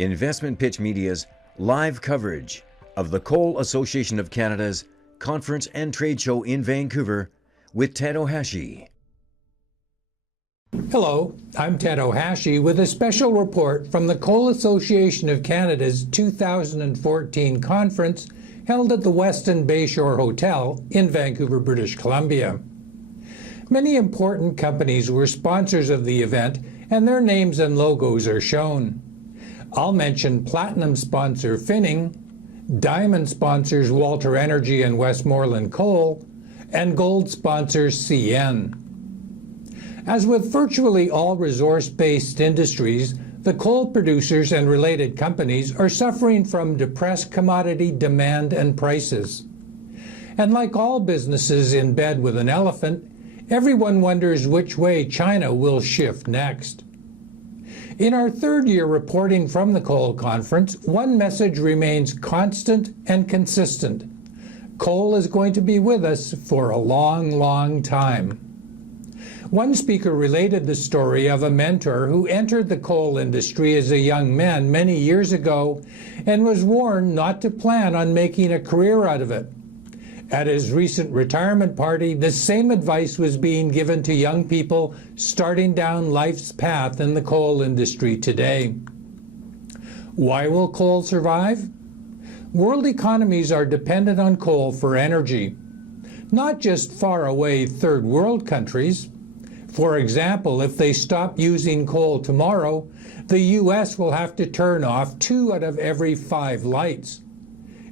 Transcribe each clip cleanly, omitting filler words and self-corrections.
Investment Pitch Media's live coverage of the Coal Association of Canada's conference and trade show in Vancouver with Ted Ohashi. Hello, I'm Ted Ohashi with a special report from the Coal Association of Canada's 2014 conference held at the Westin Bayshore Hotel in Vancouver, British Columbia. Many important companies were sponsors of the event, and their names and logos are shown. I'll mention Platinum sponsor Finning, Diamond sponsors Walter Energy and Westmoreland Coal, and Gold sponsors CN. As with virtually all resource-based industries, the coal producers and related companies are suffering from depressed commodity demand and prices. And like all businesses in bed with an elephant, everyone wonders which way China will shift next. In our third year reporting from the coal conference, one message remains constant and consistent. Coal is going to be with us for a long, long time. One speaker related the story of a mentor who entered the coal industry as a young man many years ago and was warned not to plan on making a career out of it. At his recent retirement party, the same advice was being given to young people starting down life's path in the coal industry today. Why will coal survive? World economies are dependent on coal for energy, not just faraway third world countries. For example, if they stop using coal tomorrow, the U.S. will have to turn off 2 out of every 5 lights.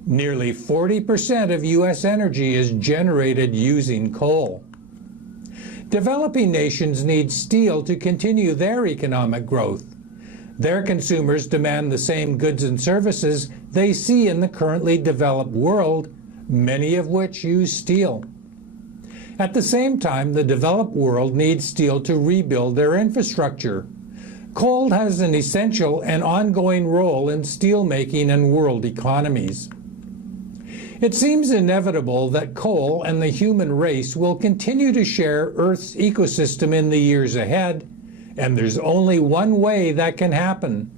Nearly 40% of U.S. energy is generated using coal. Developing nations need steel to continue their economic growth. Their consumers demand the same goods and services they see in the currently developed world, many of which use steel. At the same time, the developed world needs steel to rebuild their infrastructure. Coal has an essential and ongoing role in steelmaking and world economies. It seems inevitable that coal and the human race will continue to share Earth's ecosystem in the years ahead, and there's only one way that can happen.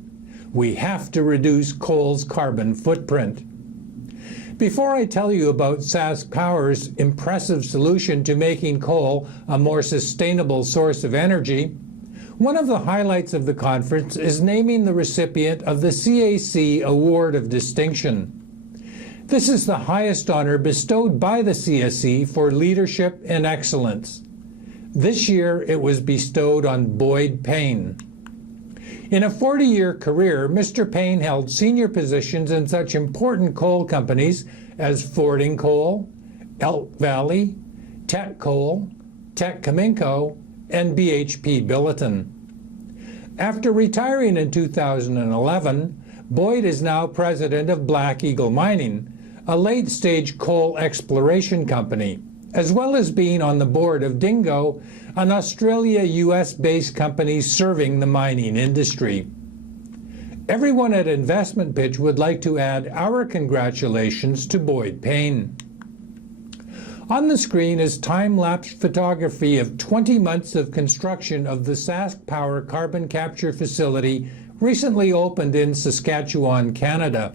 We have to reduce coal's carbon footprint. Before I tell you about SaskPower's impressive solution to making coal a more sustainable source of energy, one of the highlights of the conference is naming the recipient of the CAC Award of Distinction. This is the highest honor bestowed by the CSC for leadership and excellence. This year it was bestowed on Boyd Payne. In a 40-year career, Mr. Payne held senior positions in such important coal companies as Fording Coal, Elk Valley, Teck Coal, Teck Cominco, and BHP Billiton. After retiring in 2011, Boyd is now president of Black Eagle Mining, a late-stage coal exploration company, as well as being on the board of Dingo, an Australia-US-based company serving the mining industry. Everyone at Investment Pitch would like to add our congratulations to Boyd Payne. On the screen is time-lapse photography of 20 months of construction of the SaskPower carbon capture facility recently opened in Saskatchewan, Canada.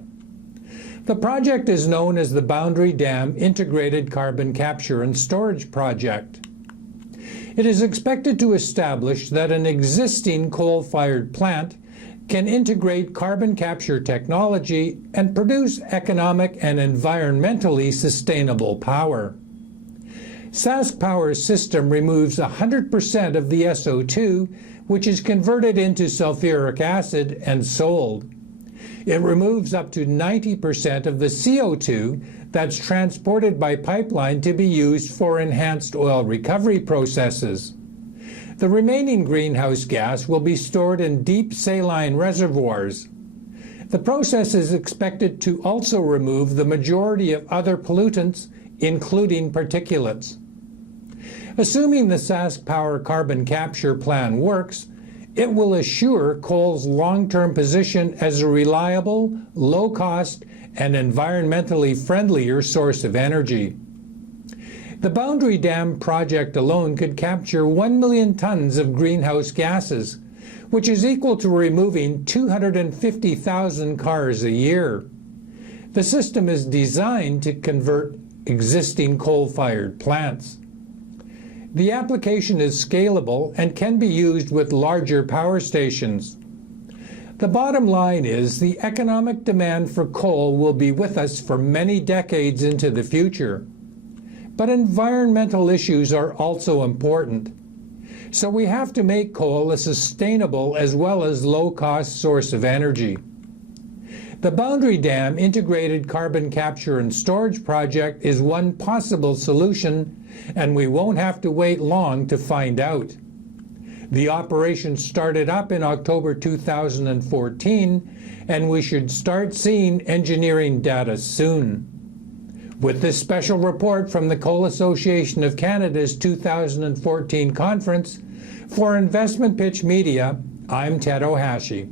The project is known as the Boundary Dam Integrated Carbon Capture and Storage Project. It is expected to establish that an existing coal-fired plant can integrate carbon capture technology and produce economic and environmentally sustainable power. SaskPower's system removes 100% of the SO2, which is converted into sulfuric acid and sold. It removes up to 90% of the CO2 that's transported by pipeline to be used for enhanced oil recovery processes. The remaining greenhouse gas will be stored in deep saline reservoirs. The process is expected to also remove the majority of other pollutants, including particulates. Assuming the SaskPower carbon capture plan works, it will assure coal's long-term position as a reliable, low-cost, and environmentally friendlier source of energy. The Boundary Dam project alone could capture 1 million tons of greenhouse gases, which is equal to removing 250,000 cars a year. The system is designed to convert existing coal-fired plants. The application is scalable and can be used with larger power stations. The bottom line is the economic demand for coal will be with us for many decades into the future. But environmental issues are also important. So we have to make coal a sustainable as well as low-cost source of energy. The Boundary Dam Integrated Carbon Capture and Storage Project is one possible solution, and we won't have to wait long to find out. The operation started up in October 2014, and we should start seeing engineering data soon. With this special report from the Coal Association of Canada's 2014 conference, for Investment Pitch Media, I'm Ted Ohashi.